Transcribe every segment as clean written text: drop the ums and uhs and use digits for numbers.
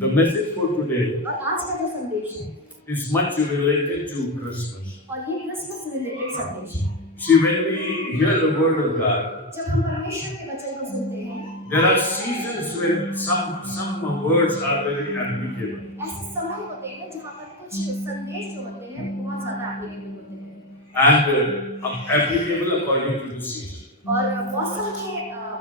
The message for today और आज का जो संदेश है is much related to Christmas. और ये क्रिसमस से रिलेटेड संदेश है। See, when we hear the word of God, जब हम परमेश्वर के वचन को सुनते हैं, there are seasons when some words are very applicable. ऐसे समय होते हैं जहाँ पर कुछ संदेश जो होते हैं बहुत ज़्यादा एप्लीकेबल होते हैं And applicable according to the season. और मौसम के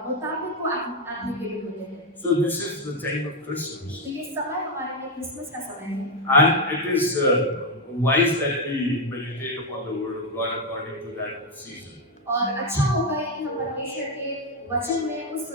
मुताबिक वो एप्लीकेबल होते हैं। So this is the time of Christmas. तो ये समय हमारे लिए क्रिसमस का समय है And it is wise that we meditate upon the word of God according to that season. और अच्छा होगा कि हम परमेश्वर के वचन में उस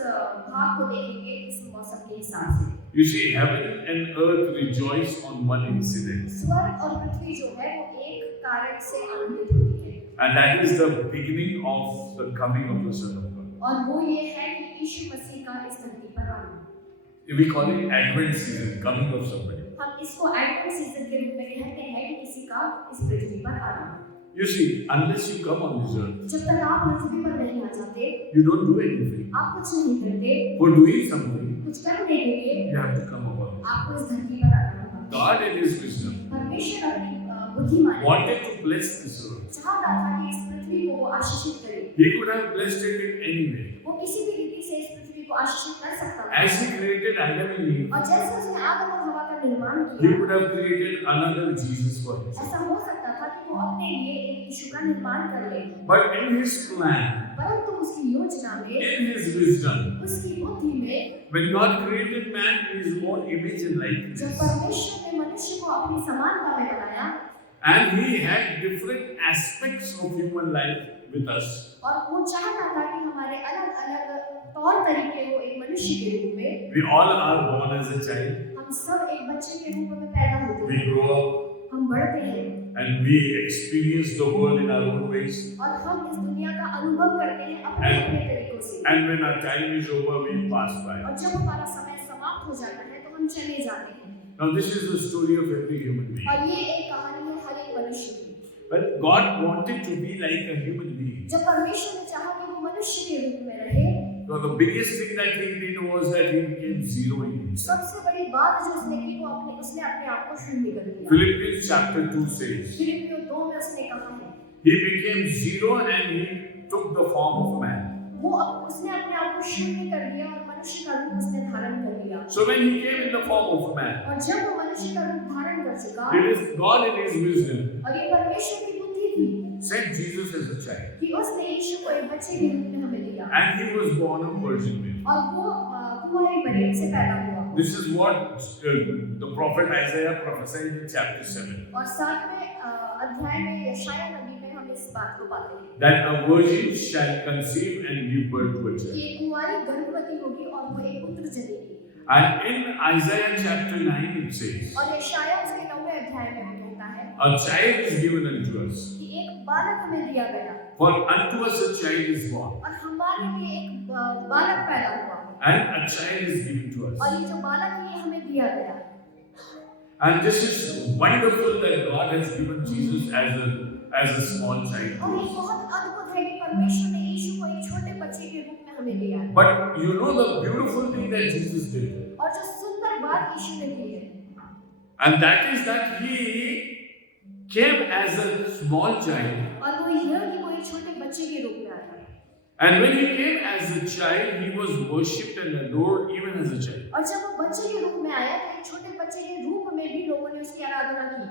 भाग को देखेंगे इस मौसम के हिसाब से। You see, heaven and earth rejoice on one incident. स्वर्ग और पृथ्वी जो है वो एक कारण से आनंदित होती है And that is the beginning of the coming of the Son of God. और वो ये है कि यीशु मसीह का इस धरती पर आना। We call it Advent season, coming of somebody. हम इसको एडवेंट सीजन के रूप में कहते हैं कि किसी का इस पृथ्वी पर आना। You see, unless you come on this earth, जब तक आप पृथ्वी पर नहीं आ जाते, you don't do anything. आप कुछ नहीं करते, For doing something, कुछ करने के लिए you have to come upon it. आपको इस धरती पर आना होगा। God in His wisdom परमेश्वर अपनी बुद्धिमानी wanted to bless this earth. चाहता था कि इस पृथ्वी को वो आशीषित करे। He could have blessed it in any way. वो किसी भी रीति से इस पृथ्वी को आशीषित कर सकता था। As He created Adam and Eve, और जैसे उसने आदम और हवा का निर्माण He किया, could have created another Jesus for Himself. ऐसा हो सकता था कि वो अपने लिए एक यीशु का निर्माण कर ले। But in His plan, परंतु उसकी योजना में, in His wisdom, उसकी बुद्धि में, when God created man in His own image and जब likeness, परमेश्वर ने मनुष्य को अपनी समानता में बनाया and He had different aspects of human life with us, और वो चाहता था कि हमारे अलग-अलग तौर तरीके हो एक मनुष्य के रूप में। we all are born as a child, हम सब एक बच्चे के रूप में पैदा होते we हैं, grow up, हम बढ़ते हैं and we experience the world in our own ways, और हम इस दुनिया का अनुभव करते हैं अपने अपने तरीकों से। and when our time is over, we pass by. और जब हमारा समय समाप्त हो जाता है तो हम चले जाते हैं। Now this is the story of every human being. और ये एक कहानी है हर एक मनुष्य की। But God wanted to be like a human being. जब परमेश्वर ने चाहा कि वो मनुष्य के रूप में रहे, So the biggest thing that He did was that He became zero in Himself. सबसे बड़ी बात जो उसने की वो उसने अपने आप को शून्य कर दिया। Philippians chapter 2 says, फिलिप्पियों 2 में उसने कहा है, He became zero and He took the form of man. उसने अपने आप को शून्य कर दिया और मनुष्य का रूप उसने धारण कर लिया। So when He came in the form of man, और जब वो मनुष्य का रूप धारण कर चुका, it is God in His wisdom और ये परमेश्वर की बुद्धि थी sent Jesus as a child. कि उसने यीशु को एक बच्चे के रूप में हमें दिया And He was born of virgin Mary. और वो कुंवारी मरियम से पैदा हुआ। This is what the prophet Isaiah prophesied in chapter 7. और 7वें अध्याय में यशायाह नबी में हम इस बात को पाते हैं That a virgin shall conceive and give birth to a कि child. एक कुंवारी गर्भवती होगी और वो एक पुत्र जनेगी। And in Isaiah chapter 9 it says, और यशायाह उसके 9वें अध्याय में वो कहता है a child is given unto us. कि एक बालक हमें दिया गया For unto us a child is born, और हमारे लिए एक बालक पैदा हुआ and a child is given to us. और ये जो बालक है ये हमें दिया गया। And this is wonderful that God has given Jesus as a small child और to ये us. बहुत अद्भुत है कि परमेश्वर ने यीशु को एक छोटे बच्चे के रूप में हमें दिया है। But you know the beautiful thing that Jesus did, और जो सुंदर बात यीशु ने की है and that is that He came as a small child. और वो यह कि वो एक छोटे बच्चे के रूप में आया। And when He came as a child, He was worshipped and adored even as a child. और जब वो बच्चे के रूप में आया तो एक छोटे बच्चे के रूप में भी लोगों ने उसकी आराधना की।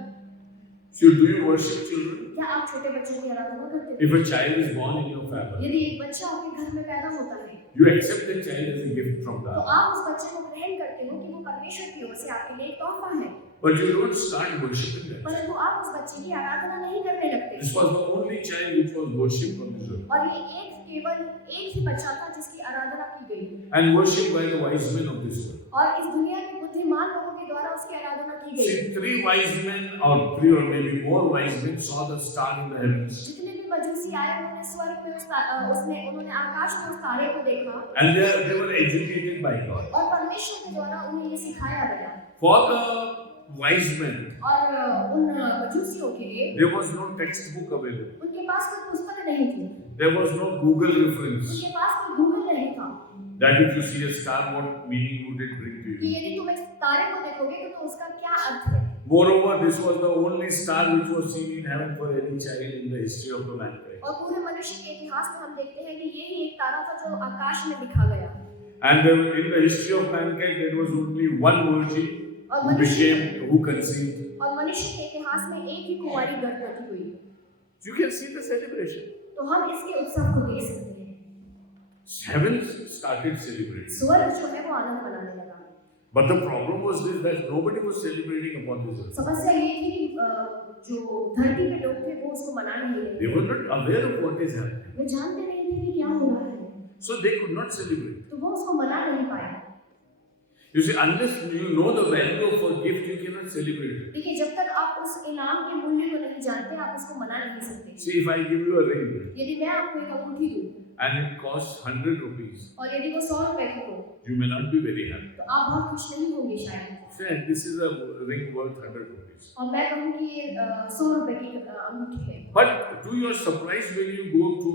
So do you worship children? क्या आप छोटे बच्चों की आराधना करते हैं? If a child is born in your family, यदि एक बच्चा आपके घर में पैदा होता है you accept the child as a gift from तो God. आप उस बच्चे को ग्रहण करते हो कि वो परमेश्वर की ओर से आपके लिए एक तोहफा है, But you don't start worshipping that. परंतु आप उस बच्चे की आराधना नहीं करने लगते। This was the only child which was worshipped on this earth, और ये केवल एक ही बच्चा था जिसकी आराधना की गई and worshipped by the wise men of this world. और इस दुनिया के बुद्धिमान लोगों के द्वारा उसकी आराधना की गई। See, 3 wise men or 3 or maybe more wise men saw the star in the heavens, जितने भी मजूसी आए उन्होंने स्वर्ग में उन्होंने आकाश में उस तारे को देखा and they were educated by God. और परमेश्वर के द्वारा उन्हें ये सिखाया गया। For the wise men, और उन मजूसियों के लिए there was no textbook available. उनके पास कोई पुस्तक नहीं थी, There was no Google reference उनके पास कोई गूगल नहीं था that if you see a star, what meaning would it bring to कि you? यदि तुम एक तारे को देखोगे तो उसका क्या अर्थ है। Moreover, this was the only star which was seen in heaven for any child in the history of the mankind. और पूरे मनुष्य के इतिहास में हम देखते हैं कि यही एक तारा था जो आकाश में दिखा गया। And in the history of mankind, there was only one virgin who conceived. और मनुष्य के इतिहास में एक ही कुंवारी गर्भवती हुई। You can see the celebration. तो हम इसके उत्सव को देख सकते हैं। Heaven started celebrating. स्वर्ग जो है वो आनंद मनाने लगा। But the problem was this, that nobody was celebrating upon this earth. समस्या ये थी कि जो धरती पे लोग थे वो उसको मना नहीं रहे They थे। were not aware of what is happening. वे जानते नहीं थे कि क्या हो रहा है, So they could not celebrate. तो वो उसको मना नहीं पाए। You see, unless you know the value of a gift, you cannot celebrate it. देखिए, जब तक आप उस इनाम के मूल्य को नहीं जानते, आप उसको मना नहीं सकते। See, if I give you a ring यदि मैं आपको एक अंगूठी दूं and it costs 100 rupees, और यदि वो 100 रुपए की हो, you may not be very happy. तो आप बहुत खुश नहीं होंगे शायद। Say, this is a ring worth 100 rupees. और मैं कहूँगी ये 100 रुपए की अंगूठी है। But to your surprise, when you go to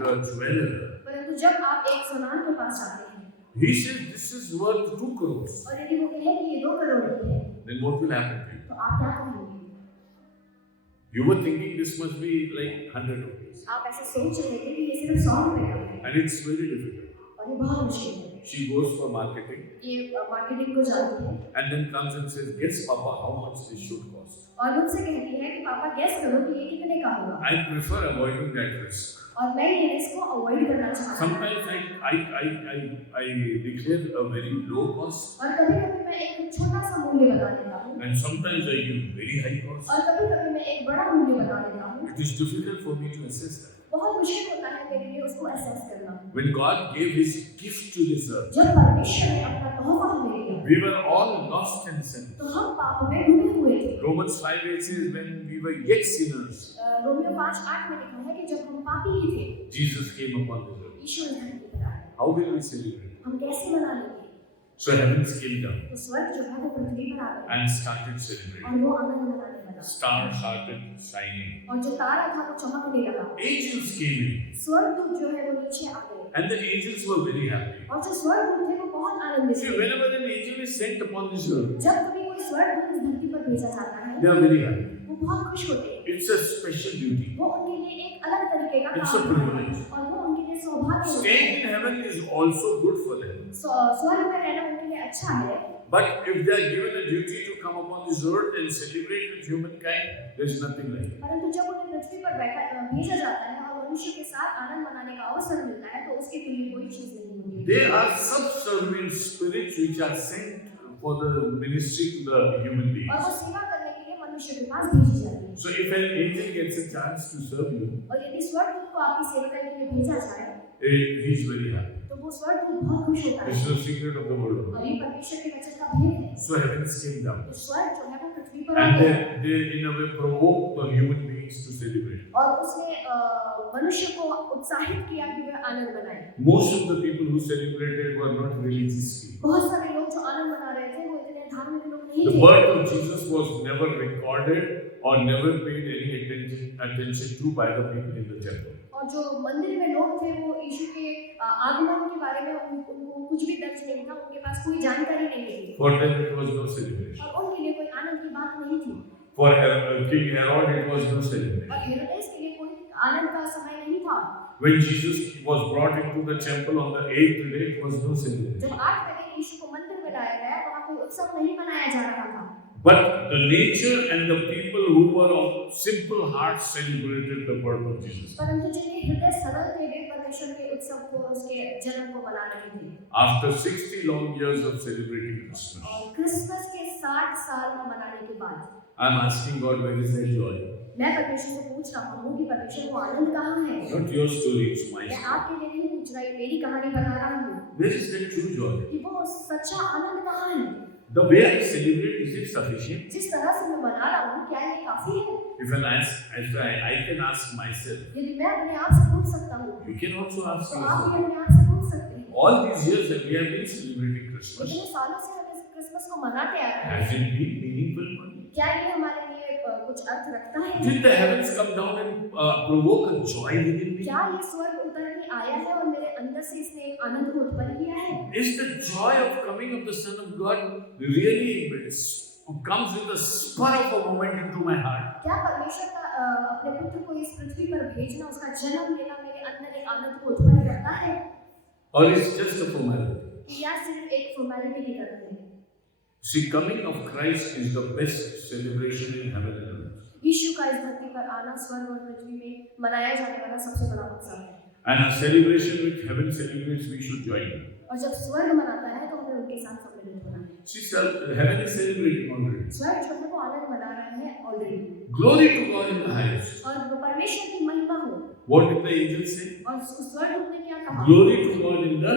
the jeweler, परंतु जब आप एक सोनार के पास जाते हैं he says this is worth 2 crores. और यदि वो कहे कि ये 2 करोड़ की है, Then what will happen to you? तो आप क्या कहेंगे? You were thinking this must be like 100 rupees. आप ऐसे सोच रहे थे कि ये सिर्फ 100 रुपए का है And it's very difficult. और ये बहुत मुश्किल है। She goes for marketing ये मार्केटिंग को जानती है and then comes and says, guess Papa, how much this should cost. और मुझसे कहती है कि पापा गैस करो कि ये कितने का होगा। I prefer avoiding that risk. और मैं ये रिस्क को अवॉइड करना चाहती हूँ। Sometimes I declare a very low cost और कभी-कभी मैं एक छोटा सा मूल्य बता देता हूँ and sometimes I give very high cost. और कभी-कभी मैं एक बड़ा मूल्य बता देता हूँ। It is difficult for me to assess that. बहुत मुश्किल होता है मेरे लिए उसको एसेस करना। When God gave His gift to this earth, जब परमेश्वर ने अपना तोहफा हमें दिया, we were all lost in sin. तो हम पाप में डूबे हुए थे। Romans 5:8 says, when we were yet sinners, Romeo 5:8 में लिखा है कि जब हम पापी ही थे, Jesus came upon this earth. यीशु इस धरती पर आए। How will we celebrate? हम कैसे मना लेंगे? So heavens came down तो स्वर्ग जो है वो पृथ्वी पर आ गया and started celebrating. और वो आनंद मनाने लगा। Stars started shining. और जो तारा था वो चमकने लगा। Angels came in, स्वर्गदूत जो है वो नीचे आ गए and the angels were very happy. और जो स्वर्गदूत थे वो बहुत आनंदित See, थे। whenever an angel is sent upon this earth, जब कभी कोई स्वर्गदूत इस धरती पर भेजा जाता है, they are very happy. वो बहुत खुश होते हैं। It's a special duty. वो उनके लिए एक अलग तरीके का It's a काम है privilege. और वो उनके लिए सौभाग्य होता Staying है। in heaven is also good for them. स्वर्ग में रहना उनके लिए अच्छा है, But if they are given a duty to come upon this earth and celebrate with humankind, there is nothing like it. परंतु जब उन्हें पृथ्वी पर भेजा जाता है और मनुष्य के साथ आनंद मनाने का अवसर मिलता है, तो उसके तुल्य कोई चीज नहीं होती। There are subservient spirits which are sent for the ministry to the human और beings. वो सेवा करने के लिए मनुष्य के पास भेजी जाती है। So if an angel gets a chance to serve you, और यदि स्वर्गदूत को आपकी सेवा के लिए भेजा जाए, he is very happy. तो वो स्वर्गदूत बहुत खुश होता This है। is the secret of the world. और ये परमेश्वर के वचन का भेद है। So heavens came down. तो स्वर्ग जो है वो पृथ्वी पर आ And गया they in a way provoked the human beings to celebrate. और उसने मनुष्य को उत्साहित किया कि वह आनंद मनाए। Most of the people who celebrated were not religious people. बहुत सारे लोग जो आनंद मना रहे थे वो इतने धार्मिक लोग नहीं The थे। birth of Jesus was never recorded or never paid any attention to by the people in the temple. और जो मंदिर में लोग थे वो यीशु के आगमन के बारे में उनको कुछ भी दर्ज नहीं था, उनके पास कोई जानकारी नहीं थी For them it was no celebration. और उनके लिए कोई आनंद की बात नहीं थी। For King Herod it was no celebration. और हेरोदेस के लिए कोई आनंद का समय नहीं था। When Jesus was brought into the temple on the 8th day, it was no celebration. जब 8वें दिन यीशु को मंदिर में लाया गया, वहाँ कोई उत्सव नहीं मनाया जा रहा था। But the nature and the people who were of simple hearts celebrated the birth of Jesus. परंतु जिनके हृदय सरल थे वे परमेश्वर के उत्सव को, उसके जन्म को मना रहे थे। After 60 long years of celebrating Christmas, और क्रिसमस के 60 साल में मनाने के बाद I'm asking God, where is that joy? मैं परमेश्वर से पूछ रहा हूँ कि परमेश्वर को आनंद कहाँ है? Not your story, it's my मैं story. आपके लिए नहीं पूछ रहा, ये मेरी कहानी बता रहा हूँ Where is that true joy? कि वो सच्चा आनंद कहाँ है? The way I celebrate, is it sufficient? जिस तरह से मैं मना रहा हूँ, क्या ये काफी है? If I can ask myself, यदि मैं अपने आप से पूछ सकता हूँ, you can also ask तो आप yourself. भी अपने आप से पूछ सकते हैं। All these years that we have been celebrating Christmas, इतने सालों से हम इस क्रिसमस को मनाते आ रहे हैं, has it been meaningful for me? क्या ये हमारे लिए कुछ अर्थ रखता है? Did the heavens come down and provoke a joy within me? क्या ये स्वर्ग उतर के आया है और मेरे अंदर से इसने एक आनंद को उत्पन्न किया है? Is the joy of coming of the Son of God really comes with a spur of a moment into my heart? क्या परमेश्वर का अपने पुत्र को इस पृथ्वी पर भेजना, उसका जन्म लेना मेरे अंदर एक आनंद को उत्पन्न करता है? Or is just a formality? या सिर्फ एक फॉर्मेलिटी की तरह है? See, coming of Christ is the best celebration in heaven and earth. यीशु का इस धरती पर आना स्वर्ग और पृथ्वी में मनाया जाने वाला सबसे बड़ा उत्सव है। And a celebration which heaven celebrates, we should join. और जब स्वर्ग मनाता है तो हमें उनके साथ सम्मिलित होना है। See, sir, heaven is celebrating already. स्वर्ग जो है वो आनंद मना रहा है already. Glory to God in the highest. और परमेश्वर की महिमा हो। What did the angels say? और स्वर्गदूत ने क्या कहा? Glory to God in the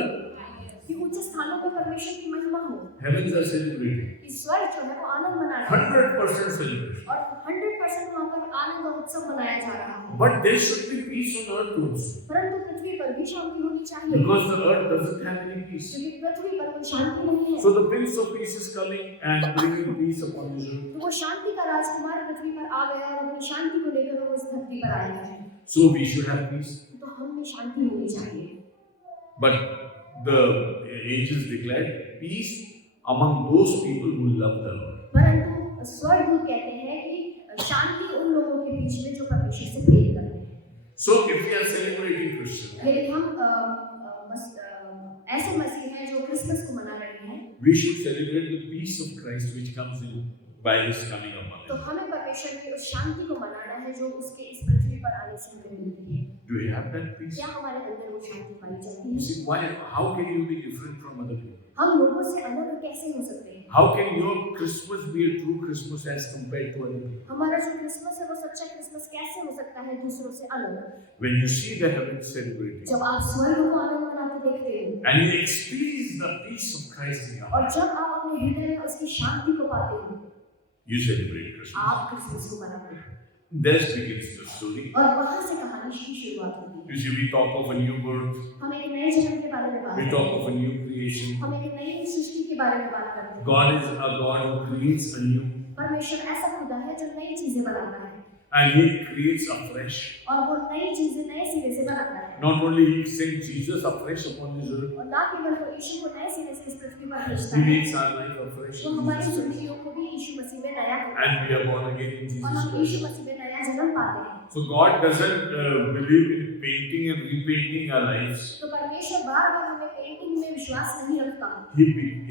कि उच्च स्थानों पर परमेश्वर की महिमा हो। heavens are celebrating. इस स्वर्ग जो है वो आनंद मना रहा है। 100% celebration. और 100% वहाँ पर आनंद और उत्सव मनाया जा रहा है। But there should be peace on earth also. परंतु पृथ्वी पर भी शांति होनी चाहिए। Because the earth doesn't have any peace. क्योंकि पृथ्वी पर कोई शांति नहीं है। So the Prince of Peace is coming and bringing peace upon Israel. तो वो शांति का राजकुमार पृथ्वी पर आ गया और अपनी शांति को लेकर वो इस धरती पर आया है। So we should have peace. तो हम में शांति होनी चाहिए। But the angels declared peace among those people who love the Lord. परंतु स्वर्गदूत कहते हैं कि शांति उन लोगों के बीच में जो परमेश्वर से प्रेम करते हैं। So if we are celebrating Christian, यदि हम ऐसे मसीह हैं जो क्रिसमस को मना रहे हैं, we should celebrate the peace of Christ which comes in by His coming upon तो us. हमें परमेश्वर की उस शांति को मनाना है जो उसके इस पृथ्वी पर आने से हमें मिलती है। Do we have that peace? क्या हमारे अंदर वो शांति पाई जाती You है? see, why? How can you be different from other people? हम लोगों से अलग कैसे हो सकते हैं? How can your Christmas be a true Christmas as compared to other people? हमारा जो क्रिसमस है वो सच्चा क्रिसमस कैसे हो सकता है दूसरों से अलग? When you see the heavens celebrating जब आप स्वर्ग को आनंद मनाते देखते हो and you experience the peace of Christ in your और heart, जब आप अपने हृदय में उसकी शांति को पाते हो, you celebrate Christmas. आप क्रिसमस को मनाते हो There begins the story. और वहाँ से कहानी की शुरुआत होती है। You see, we talk of a new birth, हम एक नए जन्म के बारे में बात we करते talk हैं, of a new creation. हम एक नई सृष्टि के बारे में बात करते हैं। God is a God who creates anew परमेश्वर ऐसा खुदा है जो नई चीजें बनाता है and He creates afresh. और वो नई चीजें नए सिरे से बनाता है। Not only He sent Jesus afresh upon this earth, और ना केवल वो यीशु को नए सिरे से इस पृथ्वी पर भेजता He है, makes our life afresh वो in हमारी Jesus Christ. जिंदगियों को भी यीशु मसीह में नया करता And है we are born again in और Jesus हम यीशु Christ. मसीह में नया जन्म पाते हैं। So God doesn't believe in painting and repainting our lives. तो परमेश्वर बार-बार हमें पेंटिंग में विश्वास नहीं रखता,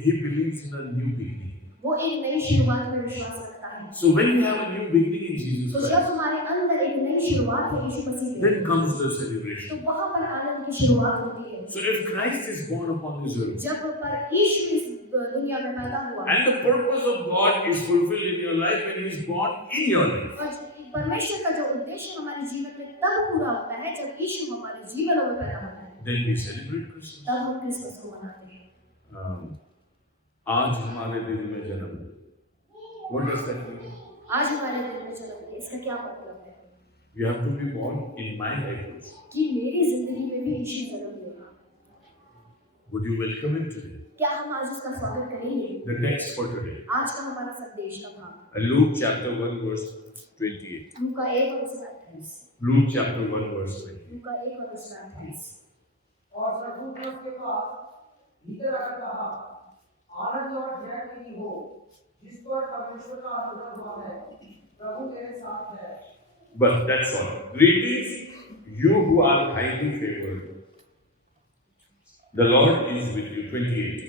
He believes in a new beginning. वो एक नई शुरुआत में विश्वास रखता है। So when you have a new beginning in Jesus तो जब Christ, हमारे अंदर एक नई शुरुआत है यीशु मसीह में, then comes the तो celebration. वहाँ पर आनंद की शुरुआत होती है। So if Christ is born upon this earth, जब पर यीशु इस दुनिया में पैदा हुआ and the purpose of God is fulfilled in your life when He is born in your life, और परमेश्वर का जो उद्देश्य हमारे जीवन में तब पूरा होता है जब यीशु हमारे जीवनों में पैदा होता है, then we celebrate Christmas. तब हम क्रिसमस को मनाते हैं। आज हमारे दिल में जन्म, what does that mean? आज हमारे दिल में जन्म है, इसका क्या मतलब है? You have to be born in my life also. कि मेरी जिंदगी में भी यीशु जन्म लेगा। Would you welcome Him today? क्या हम आज उसका स्वागत करेंगे? The text for today, आज का हमारा संदेश का भाग Luke chapter 1 verse 28. लूका 1 और उसका 28। Luke chapter 1 verse 28. लूका 1 और उसका 28। और स्वर्गदूत ने उसके पास भीतर आकर कहा, आनंद और जय तेरी हो, जिस पर परमेश्वर का अनुग्रह हुआ है, प्रभु तेरे साथ है। But that's all. Greetings, you who are highly favored. The Lord is with you. 28.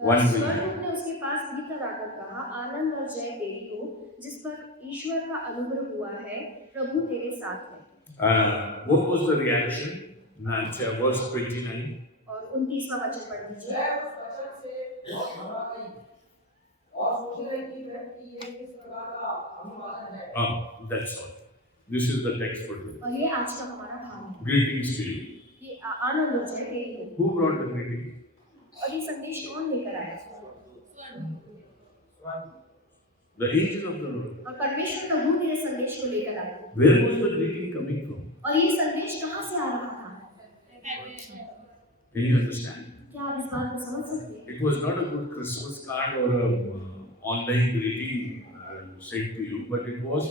1 with you. स्वर्गदूत ने उसके पास भीतर आकर कहा, आनंद और जय तेरी हो, जिस पर ईश्वर का अनुग्रह हुआ है, प्रभु तेरे साथ है। What was the reaction? Verse 29. और 29वां वचन पढ़ दीजिए। मैं उस वचन से बहुत घबरा गई और सोच रही कि व्यक्ति ये किस प्रकार का अभिवादन है। That's all. This is the text for today. और ये आज का हमारा भाग है। Greetings to you. ये आनंद और जय तेरी हो। Who brought the greeting? और ये संदेश कौन लेकर आया? The angel of the Lord. और परमेश्वर का दूत ये संदेश को लेकर आया। Where was the greeting coming from? और ये संदेश कहाँ से आ रहा था? Can you understand? क्या आप इस बात को समझ सकते हैं? It was not a good Christmas card or a online greeting said to you, but it was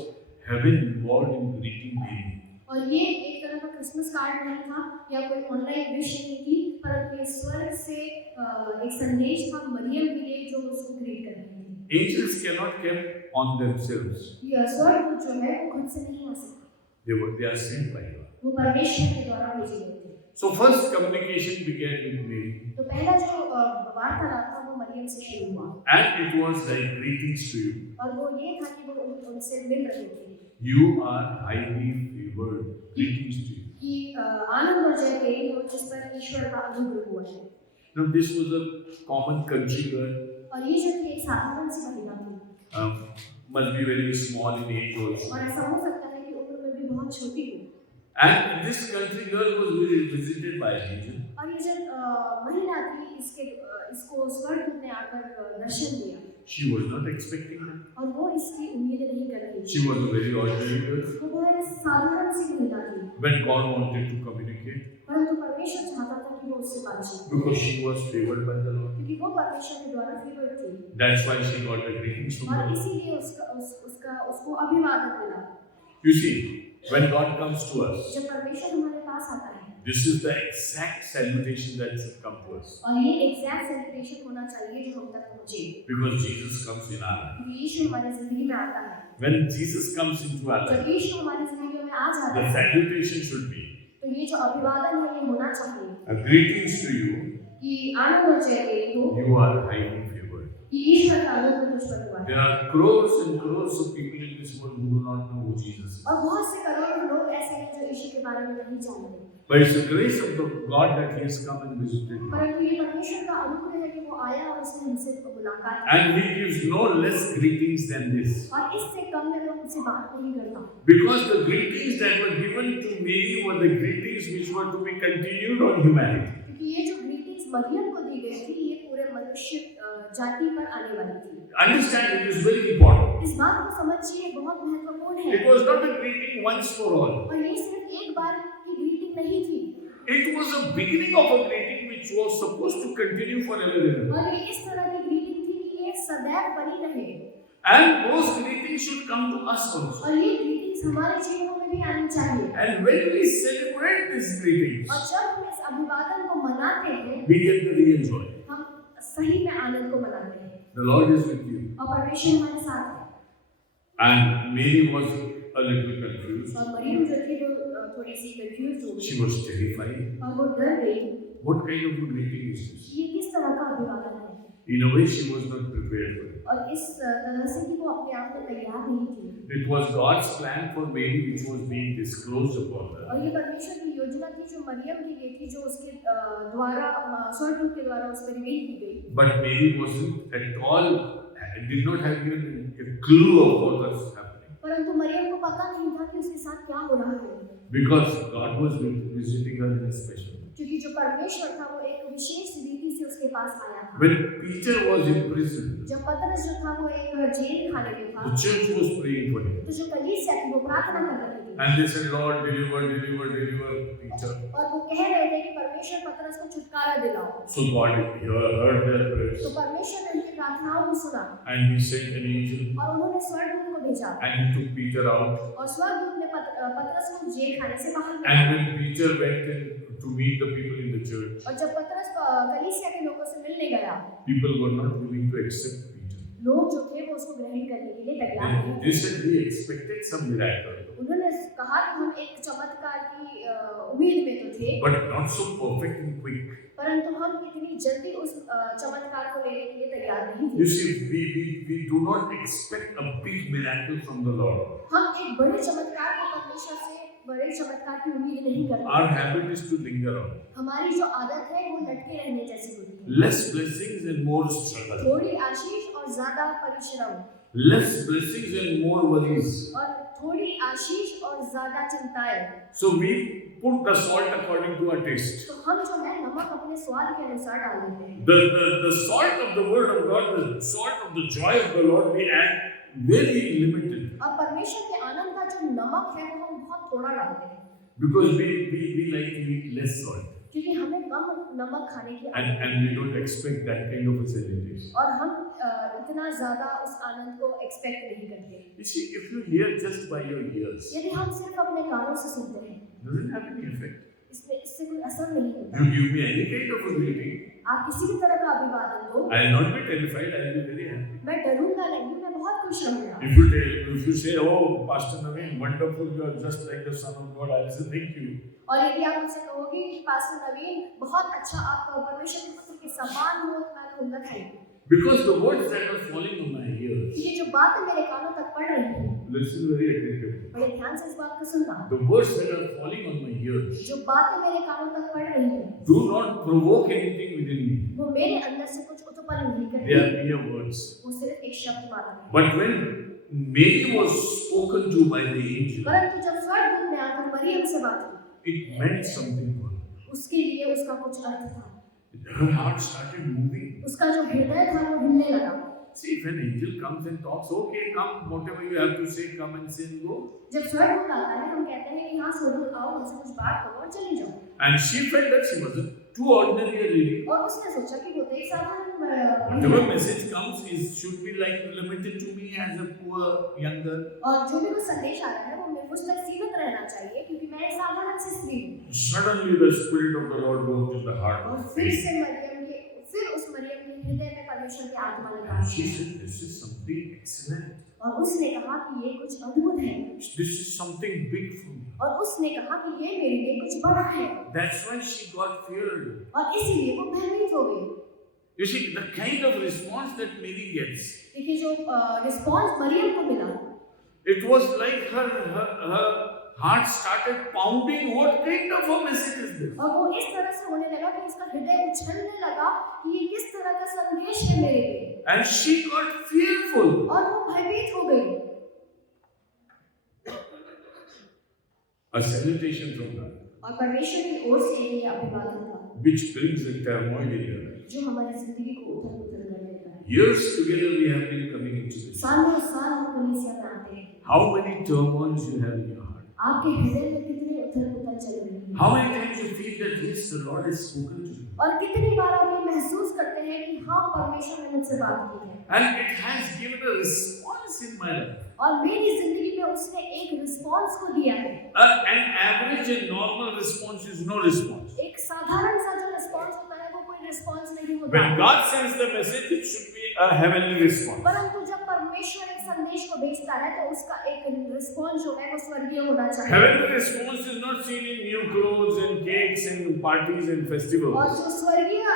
heaven involved in greeting Mary. और ये एक तरह का क्रिसमस कार्ड नहीं था या कोई ऑनलाइन विश नहीं थी, परंतु ये स्वर्ग से एक संदेश था मरियम के लिए जो उसको ग्रीट कर रही थी। Angels cannot come on themselves. ये स्वर्गदूत जो है वो खुद से नहीं आ सकते, They are sent by God. वो परमेश्वर के द्वारा भेजे गए थे। So first communication began with Mary, तो पहला जो वार्तालाप था वो मरियम से शुरू हुआ and it was like greetings to you. और वो ये था कि वो उनसे मिल रही थी You are highly favored. Greetings to you. कि आनंद और जय तेरी हो जिस पर ईश्वर का अनुग्रह हुआ है। Now this was a common country girl, और ये जो थी एक साधारण सी महिला थी must be very small in age also. और ऐसा हो सकता है कि उम्र में भी बहुत छोटी हो। And this country girl was visited by an angel. और ये जो महिला थी इसको स्वर्गदूत ने आकर दर्शन दिया She was not expecting that. और वो इसकी उम्मीद नहीं कर रही She थी। was a very ordinary girl. वो बहुत साधारण सी महिला थी, When God wanted to communicate, परंतु परमेश्वर चाहता था कि वो उससे बातचीत करे, because she was favored by the Lord. क्योंकि वो परमेश्वर के द्वारा फेवर्ड थी That's why she got the greetings from the और Lord. इसीलिए उसको अभिवादन मिला। You see, when God comes to us, जब परमेश्वर हमारे पास आता है this is the exact salutation that should come to us. और ये एग्जैक्ट सेलिब्रेशन होना चाहिए जो हम तक पहुंचे, Because Jesus comes in our life. क्योंकि यीशु हमारी जिंदगी में आता है। When Jesus comes into our life, जब यीशु हमारी जिंदगी में आ जाता the है salutation should be तो ये जो अभिवादन है ये होना चाहिए a greetings to you. कि आनंद और जय तेरी हो, You are highly favored. कि ईश्वर का अनुग्रह तुझ पर हुआ है। There are crores and crores of people in this world who do not know who Jesus is. और बहुत से करोड़ों लोग ऐसे हैं जो यीशु के बारे में नहीं जानते, But it's the grace of the God that He has come and visited. परंतु ये परमेश्वर का अनुग्रह है कि वो आया और उसने हमसे मुलाकात की And He gives no less greetings than this. और इससे कम में लोग उनसे बात नहीं करता, Because the greetings that were given to Mary were the greetings which were to be continued on humanity. क्योंकि ये जो ग्रीटिंग्स मरियम को दी गई थी ये पूरे मनुष्य जाति पर आने वाली थी। Understand, it is very important. इस बात को समझिए, बहुत महत्वपूर्ण है। It was not a greeting once for all. और ये सिर्फ एक बार की ग्रीटिंग नहीं थी, It was a beginning of a greeting which was supposed to continue forever and ever. और ये इस तरह की ग्रीटिंग थी कि ये सदैव बनी रहे And those greetings should come to us also. और ये ग्रीटिंग्स हमारे जीवनों में भी आनी चाहिए। And when we celebrate these greetings, और जब हम इस अभिवादन को मनाते हैं we get the real joy. हम सही में आनंद को मनाते हैं The Lord is with you. और परमेश्वर हमारे साथ है। And Mary was a little confused. और मरियम जो थी वो थोड़ी सी कंफ्यूज हो She गई was terrified. और वो डर गई What kind of a greeting is this? कि ये किस तरह का अभिवादन है, In a way, she was not prepared for it. और इस तरह से कि वो अपने आप में तैयार नहीं थी। It was God's plan for Mary which was being disclosed upon her. और ये परमेश्वर की योजना थी जो मरियम की गई थी, जो उसके द्वारा स्वर्गदूत के द्वारा उस पर रिवील की गई। But Mary wasn't at all, did not have even a clue of what was happening. परंतु मरियम को पता नहीं था कि उसके साथ क्या हो रहा है, Because God was visiting her in a special way. क्योंकि जो परमेश्वर था वो एक विशेष रीति से उसके पास आया था। When Peter was in prison, जब पतरस जो था वो एक जेल खाने में था, the church was praying for him. तो जो कलीसिया थी वो प्रार्थना कर रही थी And they said, Lord, deliver, deliver, deliver Peter. और वो कह रहे थे कि परमेश्वर पतरस को छुटकारा दिलाओ। So God heard their prayers. तो परमेश्वर ने उनकी प्रार्थनाओं को सुना And He sent an angel. और उन्होंने स्वर्गदूत को भेजा And He took Peter out. और स्वर्गदूत ने पतरस को जेल खाने से बाहर And निकाला। when Peter went in to meet the people in the church, और जब पतरस कलीसिया के लोगों से मिलने गया, people were not willing to accept Peter. लोग जो थे वो उसको ग्रहण करने के लिए तैयार नहीं They थे। said we expected some miracle, उन्होंने कहा कि हम एक चमत्कार की उम्मीद में तो थे, but not so perfect and quick. परंतु हम इतनी जल्दी उस चमत्कार को लेने के लिए तैयार नहीं You थे। see, we do not expect a big miracle from the Lord. हम एक बड़े चमत्कार को परमेश्वर से बड़े चमत्कार की उम्मीद नहीं करते। Our habit is to linger on. हमारी जो आदत है वो लटके रहने जैसी होती है, Less blessings and more struggle. थोड़ी आशीष और ज्यादा परिश्रम, Less blessings and more worries. और थोड़ी आशीष और ज्यादा चिंताएं। So we put the salt according to our taste. तो हम जो है नमक अपने स्वाद के अनुसार डाल देते हैं। The salt of the word of God, the salt of the joy of the Lord, we add very limited. और परमेश्वर के आनंद का जो नमक है वो हम बहुत थोड़ा डालते हैं, Because we like to eat less salt. क्योंकि हमें कम नमक खाने की आदत है and we don't expect that kind of a celebration. और हम इतना ज्यादा उस आनंद को एक्सपेक्ट नहीं करते। You see, if you hear just by your ears, यदि हम सिर्फ अपने कानों से सुनते हैं it doesn't have any effect. इससे कोई असर नहीं होता। You give me any kind of a greeting, आप किसी भी तरह का अभिवादन दो, I will not be terrified, I will be very happy. मैं डरूंगा नहीं, मैं बहुत खुश रहूंगा। If you say, oh, Pastor Naveen, wonderful, you are just like the Son of God, I will say thank you. और यदि आप मुझसे कहोगे कि पास्टर नवीन बहुत अच्छा, आप परमेश्वर के पुत्र के समान हो, तो मैं कहूंगा thank you. Because the words that are falling on my ears, ये जो बातें मेरे कानों तक पड़ रही हैं, listen very attentively. बड़े ध्यान से इस बात को सुनना। The words that are falling on my ears जो बातें मेरे कानों तक पड़ रही हैं, do not provoke anything within me. वो मेरे अंदर से कुछ उत्पन्न नहीं They करती, are mere words. वो सिर्फ एक शब्द मात्र है। But when Mary was spoken to by the angel, परंतु जब स्वर्गदूत ने आकर मरियम से बात की, it meant something for her. उसके लिए उसका कुछ अर्थ था। Her heart started moving. उसका जो हृदय था वो हिलने लगा। See, if an angel comes and talks, okay, come, whatever you have to say, come and say and go. जब स्वर्गदूत आता है, हम कहते हैं कि हाँ स्वर्गदूत आओ, हमसे कुछ बात करो और चले जाओ। And she felt that she wasn't too ordinary a lady. और उसने सोचा कि वो तो एक साधारण Whatever message comes should be like limited to me as a poor young girl. और जो भी कुछ संदेश आ रहा है वो मुझ तक सीमित रहना चाहिए, क्योंकि मैं एक साधारण सी स्त्री हूँ। Suddenly the Spirit of the Lord moved in the heart और of फिर Mary. उस मरियम के हृदय में परमेश्वर की आत्मा ने And काम she किया said, this is something excellent. और उसने कहा कि ये कुछ अद्भुत है, This is something big for me. और उसने कहा कि ये मेरे लिए कुछ बड़ा है, That's why she got feared. और इसीलिए वो भयभीत हो गई। You see, the kind of response that Mary gets, देखिए जो रिस्पॉन्स मरियम को मिला, it was like her heart started pounding. What kind of a message is this? और वो इस तरह से होने लगा कि उसका हृदय उछलने लगा कि ये किस तरह का संदेश है मेरे लिए, And she got fearful. और वो भयभीत हो गई। A salutation from God, और परमेश्वर की ओर से ये अभिवादन था which brings a turmoil in your life. जो हमारी जिंदगी को उथल-पुथल कर देता है। Years together we have been coming into this. सालों साल हम कलीसिया में आते हैं, How many turmoils you have in your heart? आपके हृदय में कितने उथल-पुथल चल रही है, How many times you feel that yes, the Lord has spoken to you, और कितनी बार आप ये महसूस करते हैं कि हाँ परमेश्वर ने मुझसे बात की है, and it has given a response in my life. और मेरी जिंदगी में उसने एक रिस्पॉन्स को दिया है। An average and normal response is no response. एक साधारण सा जो रिस्पॉन्स होता है वो कोई रिस्पॉन्स नहीं होता। When God sends the message, it should be a heavenly response. परंतु जब परमेश्वर एक संदेश को भेजता है तो उसका एक रिस्पॉन्स जो है वो स्वर्गीय होना चाहिए। Heavenly response is not seen in new clothes and cakes and parties and और festivals. जो स्वर्गीय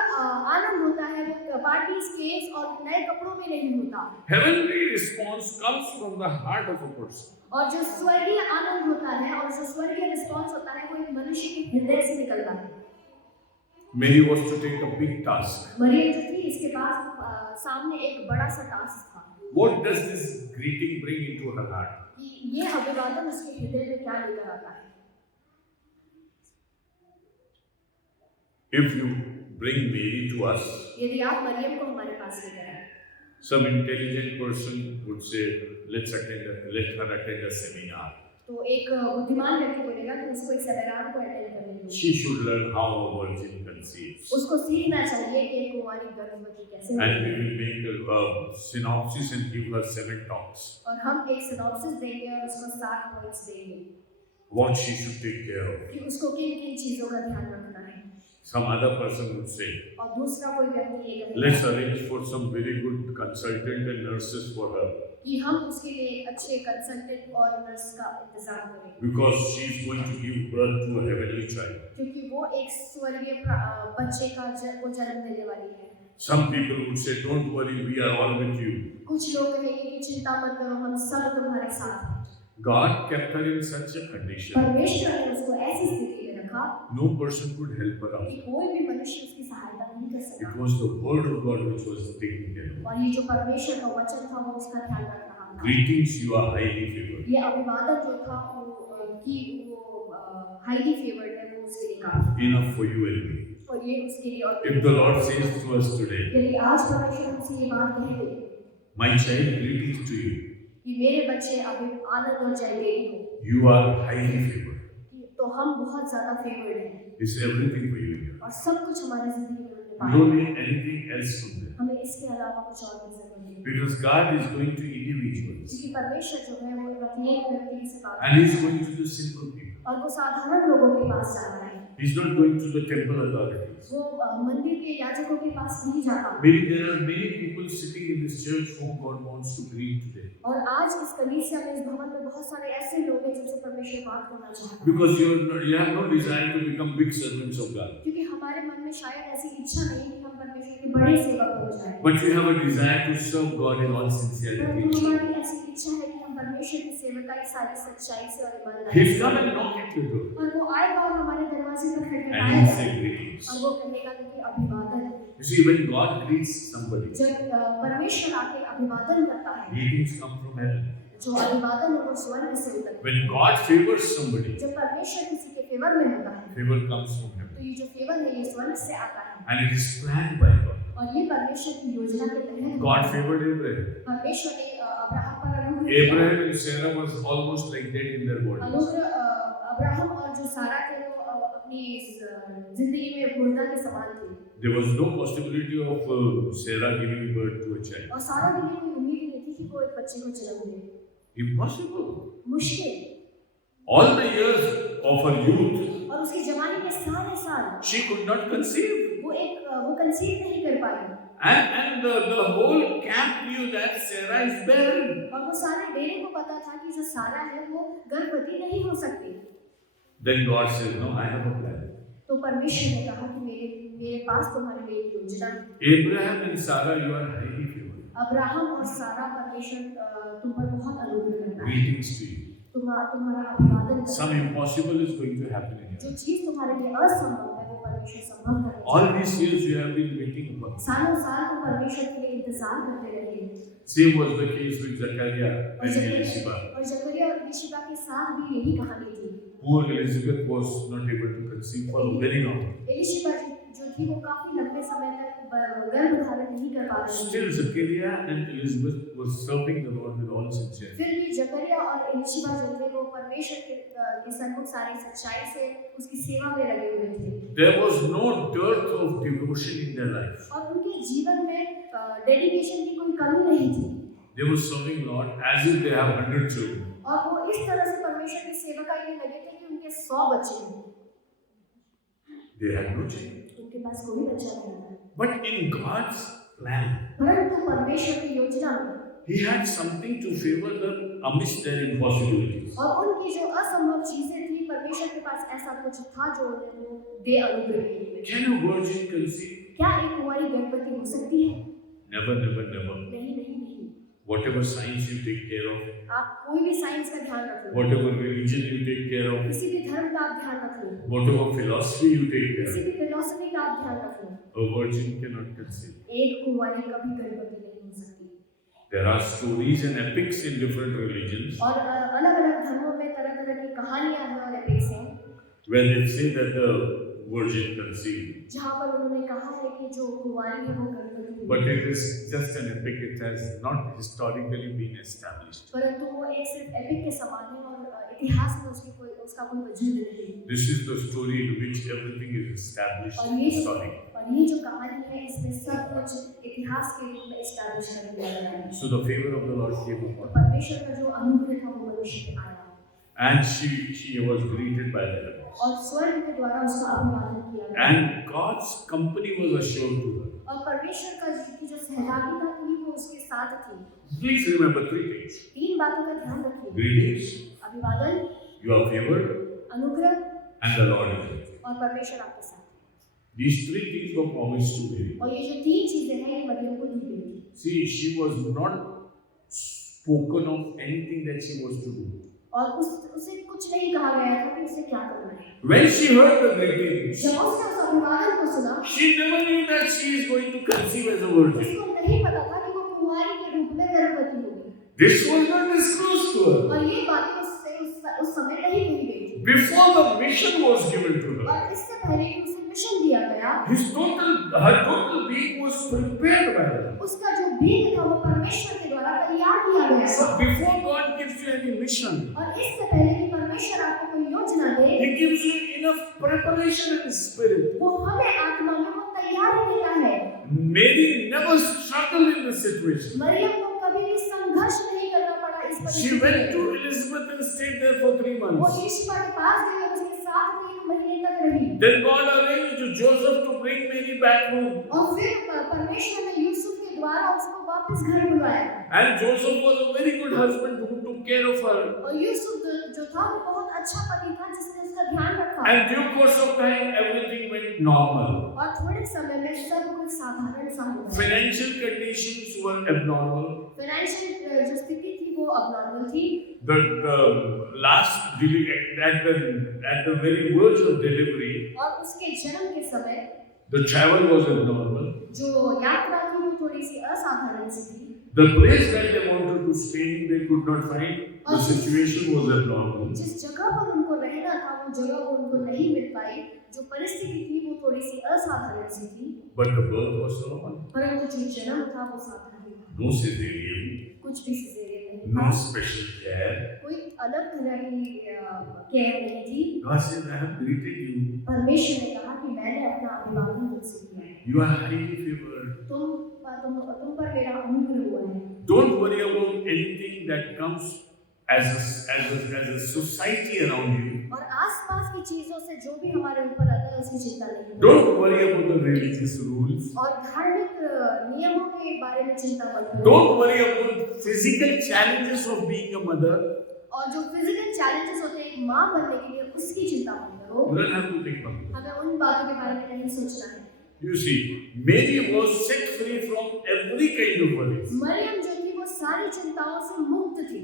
आनंद होता है वो पार्टीज, केक्स और नए कपड़ों में नहीं होता। Heavenly response comes from the heart of a person. और जो स्वर्गीय आनंद होता है और जो स्वर्गीय रिस्पॉन्स होता है वो एक मनुष्य के हृदय से निकलता है। Mary was to take a big task. Maryam जो थी इसके पास सामने एक बड़ा सा टास्क था What does this greeting bring into her heart? कि ये अभिवादन उसके हृदय में क्या लेकर आता है। If you bring Mary to us, यदि आप मरियम को हमारे पास लेकर आए, some intelligent person would say, let her attend a seminar. तो एक बुद्धिमान व्यक्ति बोलेगा कि उसको एक सेमिनार को अटेंड करने दो। She should learn how a virgin conceives. उसको सीखना चाहिए कि एक कुंवारी गर्भवती कैसे And we होती है। will make a synopsis and give her 7 talks. और हम एक सिनॉप्सिस देंगे और उसको 7 पॉइंट्स देंगे What she should take care of. कि उसको किन-किन चीजों का ध्यान रखना है। Some other person would say, और दूसरा कोई व्यक्ति ये let's कहेगा arrange for some very good consultant and nurses for her. कि हम उसके लिए एक अच्छे कंसल्टेंट और नर्स का इंतजाम करें, Because she is going to give birth to a heavenly child. क्योंकि वो एक स्वर्गीय बच्चे का जन्म देने वाली है। Some people would say, don't worry, we are all with you. कुछ लोग कहेंगे कि चिंता मत करो, हम सब तुम्हारे साथ हैं। God kept her in such a condition. परमेश्वर ने उसको ऐसी स्थिति में रखा No person could help her out. कि कोई भी मनुष्य उसकी सहायता नहीं कर It सका, was the word of God which was taking care of her. और ये जो परमेश्वर का वचन था वो उसका ध्यान रख रहा था। Greetings, you are highly favored. ये अभिवादन जो था वो हाईली फेवर्ड है, वो उसके लिए काफी Enough for you and me. और ये उसके लिए। और If the Lord says to us today, यदि आज परमेश्वर हमसे ये बात कहे my child, greetings to you. कि मेरे बच्चे अभी आनंद और जय देगी हो, You are highly favored. तो तो हम बहुत ज्यादा फेवर्ड हैं It's everything for you here. और सब कुछ हमारी जिंदगी में You उन्होंने don't पाया। need anything else from them. हमें इसके अलावा कुछ और की जरूरत नहीं, Because God is going to individuals. क्योंकि परमेश्वर जो है वो प्रत्येक व्यक्ति से बात And He's going to the simple people. और वो साधारण लोगों के पास जा रहा है। He's not going to the temple authorities. वो मंदिर के याजकों के पास नहीं जाता। Maybe there are many people sitting in this church whom God wants to greet today. और आज इस कलीसिया में इस भवन में बहुत सारे ऐसे लोग हैं जिनसे परमेश्वर बात करना चाहता है। Because you have no desire to become big servants of God. क्योंकि हमारे मन में शायद ऐसी इच्छा नहीं कि हम परमेश्वर के बड़े सेवक हो जाएं। But you have a desire to serve God in all परंतु sincerity. हमारी ऐसी इच्छा है कि हम परमेश्वर की सेवकाई सारी सच्चाई से और ईमानदारी He's से come and knock at your door. और वो आएगा और हमारे दरवाजे पर And he'll खटखटाएगा say greetings. और वो कहेगा कि अभिवादन। You see, when God greets somebody, जब परमेश्वर आके अभिवादन करता है, greetings come from heaven. जो अभिवादन है वो स्वर्ग से उतरता है। When God favors somebody, जब परमेश्वर किसी के फेवर में होता है, favor comes from heaven. तो ये जो फेवर है ये स्वर्ग से आता है And it is planned by God. और ये परमेश्वर की योजना के तहत God favored Abraham. परमेश्वर ने अब्राहम पर अनुग्रह किया। Abraham and Sarah was almost like dead in their bodies. अनुग्रह अब्राहम और जो सारा थे वो अपनी इस जिंदगी में मुर्दा के समान थे There was no possibility of Sarah giving birth to a child. और सारा के लिए कोई उम्मीद ही नहीं थी कि वो एक बच्चे को जन्म दे। Impossible. मुश्किल। All the years of her youth, और उसकी जवानी के सारे साल she could not conceive. वो कंसीव नहीं कर पाई And the whole camp knew that Sarah is barren. और वो सारे डेरे को पता था कि जो सारा है वो गर्भवती नहीं हो सकती। Then God said, no, I have a plan. तो परमेश्वर ने कहा कि मेरे पास तुम्हारे लिए एक योजना है। Abraham and Sarah, you are highly favored. Abraham और सारा परमेश्वर तुम पर बहुत अनुग्रह करता है। Greetings to you. तुम्हारा अभिवादन करता Some है। impossible is going to happen in your जो life. चीज तुम्हारे लिए असंभव है वो परमेश्वर संभव करेगा। All these years you have been waiting upon. सालों साल तुम परमेश्वर के लिए इंतजार करते रहे Same was the case with Zechariah और and Elizabeth. जकरिया और इलिशिबा के साथ भी यही कहानी थी। Poor Elizabeth was not able to conceive for very long. इलिशिबा जो थी वो काफी लंबे समय तक गर्भ धारण नहीं कर पा रही थी। Still, Zechariah and Elizabeth was serving the Lord with all sincerity. फिर भी जकरिया और इलिशिबा जो थे वो परमेश्वर के सन्मुख सारी सच्चाई से उसकी सेवा में लगे हुए थे। There was no dearth of devotion in their life. और उनके जीवन में डेडिकेशन की कोई कमी नहीं थी They were serving Lord as if they have 100 children. और वो इस तरह से परमेश्वर की सेवकाई में लगे थे कि उनके 100 बच्चे हैं। They had no children. उनके पास कोई बच्चा नहीं था। But in God's plan, परंतु परमेश्वर की योजना में He had something to favor them amidst their impossibilities. और उनकी जो असंभव चीजें थी परमेश्वर के पास ऐसा कुछ था जो उन्हें वो दे अनुग्रह के लिए। Can a virgin conceive? क्या एक कुंवारी गर्भवती हो सकती है? Never, never, never. नहीं नहीं नहीं। Whatever science you take care of, आप कोई भी साइंस का ध्यान रख लो, whatever religion you take care of, किसी भी धर्म का आप ध्यान रख लो, whatever philosophy you take care किसी of, भी फिलॉसफी का आप ध्यान रख लो, a virgin cannot conceive. एक कुंवारी कभी गर्भवती नहीं हो सकती। There are stories and epics in different religions और अलग-अलग धर्मों में तरह-तरह की कहानियां हैं और एपिक्स हैं where they say that the virgin conceived. जहाँ पर उन्होंने कहा है कि जो कुंवारी है वो गर्भवती हुई। But it is just an epic, it has not historically been established. परंतु वो एक सिर्फ एपिक के समान है और इतिहास में उसका कोई वजूद नहीं। This is the story in which everything is established और ये historically. जो कहानी है इसमें सब कुछ इतिहास के रूप में एस्टैब्लिश कर दिया गया है। So the favor of the Lord came तो upon her. परमेश्वर का जो अनुग्रह था वो मनुष्य पे आया And she was greeted by the heavens. और स्वर्ग के द्वारा उसका अभिवादन किया गया And God's company was assured to her. और परमेश्वर का की जो सहभागिता थी वो उसके साथ थी। Please remember three things. 3 बातों का ध्यान रखिए। Greetings, अभिवादन, you are favored, अनुग्रह and the Lord is with you. और परमेश्वर आपके साथ। These three things were promised to Mary. और ये जो 3 चीजें हैं ये मरियम को दी गई थी। See, she was not spoken of anything that she was to do. और उसे कुछ नहीं कहा गया था कि उसे क्या करना है। When she heard the greetings, जब उसने उस अभिवादन को सुना, she never knew that she is going to conceive as a virgin. उसको नहीं पता था कि वो कुंवारी के रूप में गर्भवती होगी। This was not disclosed to her. और ये बातें उससे उस समय नहीं कही गई थी। Before the mission was given to her, और इससे पहले कि उसे मिशन दिया गया, her total being was prepared by her. उसका जो बीज था वो परमेश्वर के द्वारा तैयार दिया गया So है। before God gives you any mission, और इससे पहले कि परमेश्वर आपको कोई योजना दे, He gives you enough preparation in spirit. वो हमें आत्मा में वो तैयारी देता है। Mary never struggled in this situation. Maryam को कभी भी संघर्ष नहीं करना पड़ा इस She परिस्थिति went में। to Elizabeth and stayed there for 3 वो months. ईश्वर के पास गई और उसके साथ 3 महीने तक रही। Then God arranged to Joseph to bring Mary back home. और फिर परमेश्वर ने यूसुफ के द्वारा उसको वापस घर बुलाया। And Joseph was a very good husband who took care of her. और यूसुफ जो था वो बहुत अच्छा पति था जिसने उसका ध्यान रखा। And due course of time, everything went normal. और थोड़े समय में सब कुछ साधारण सा हो गया। Financial conditions were abnormal. Financial जो स्थिति थी वो अबनॉर्मल थी। The last at the very verge of delivery, और उसके जन्म के समय the travel was abnormal. जो यात्रा थी वो थोड़ी सी असाधारण सी थी। The place that they wanted to stay in, they could not find. The situation was abnormal. जिस जगह पर उनको रहना था वो जगह वो उनको नहीं मिल पाई। जो परिस्थिति थी वो थोड़ी सी असाधारण सी थी। But the birth was normal. परंतु जो जन्म था वो साधारण था। No cesarean, कुछ भी सिजेरियन नहीं no था। special care. कोई अलग तरह की केयर नहीं थी। God says, I have greeted you. परमेश्वर ने कहा कि मैंने अपना अभिवादन तुझसे किया है। You are highly favored. तुम पर मेरा अनुग्रह हुआ है। Don't worry about anything that comes as a society around you. और आसपास की चीजों से जो भी हमारे ऊपर आता है उसकी चिंता नहीं करो। Don't worry about the religious rules. और धार्मिक नियमों के बारे में चिंता मत करो। Don't worry about physical challenges of being a mother. और जो फिजिकल चैलेंजेस होते हैं एक माँ बनने के लिए उसकी चिंता मत करो। You don't have to think about it. हमें उन बातों के बारे में नहीं सोचना है। You see, Mary was set free from every kind of worries. Maryam जो थी वो सारी चिंताओं से मुक्त थी।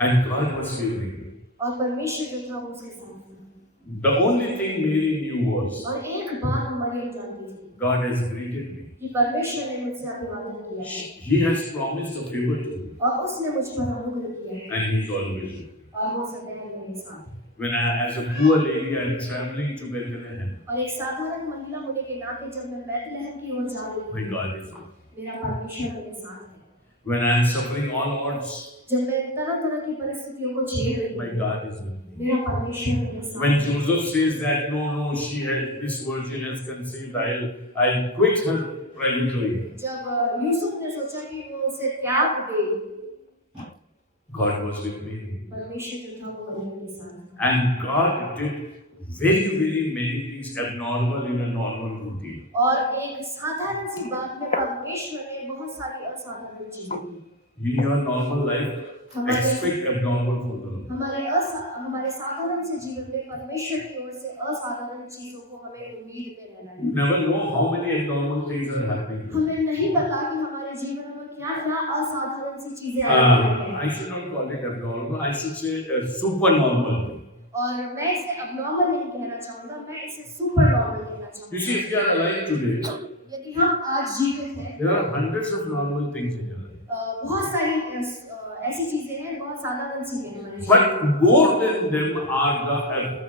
And God was favoring her. और परमेश्वर जो था वो उसके साथ था। The only thing Mary knew was, और एक बात मरियम जानती थी God has greeted me. कि परमेश्वर ने मुझसे अभिवादन किया है He has promised a favor to me. और उसने मुझ पर अनुग्रह किया है And He's always with me. और वो सदैव मेरे साथ है। When as a poor lady, I'm traveling to Bethlehem, और एक साधारण महिला होने के नाते जब मैं बैतलहम की ओर जा रही my हूँ God is with me. मेरा परमेश्वर मेरे साथ है। When I'm suffering all odds, जब मैं तरह तरह की परिस्थितियों को झेल रही my हूँ God is with me. मेरा परमेश्वर मेरे साथ When है। Joseph says that no, this virgin has conceived, I'll quit her privately. जब यूसुफ ने सोचा कि वो उसे त्याग दे, God was with me. परमेश्वर जो था वो मरियम के साथ था। And God did very many things abnormal in a normal routine. और एक साधारण सी बात में परमेश्वर ने बहुत सारी असाधारण चीजें की। In your normal life, expect abnormal for the Lord. हमारे साधारण से जीवन में परमेश्वर की ओर से असाधारण चीजों को हमें उम्मीद में रहना है। You never know how many abnormal things are happening. हमें नहीं पता कि हमारे जीवन में क्या क्या असाधारण सी चीजें आ रही हैं। I should not call it abnormal. I should say super normal. और मैं इसे abnormal नहीं कहना चाहूँगा, मैं इसे super normal कहना चाहूँगा। You see, if you are alive today, यदि हम आज जीवित हैं, there are hundreds of normal things in your life. बहुत सारी ऐसी चीजें हैं, बहुत साधारण चीजें हैं हमारे जीवन में। But more than them are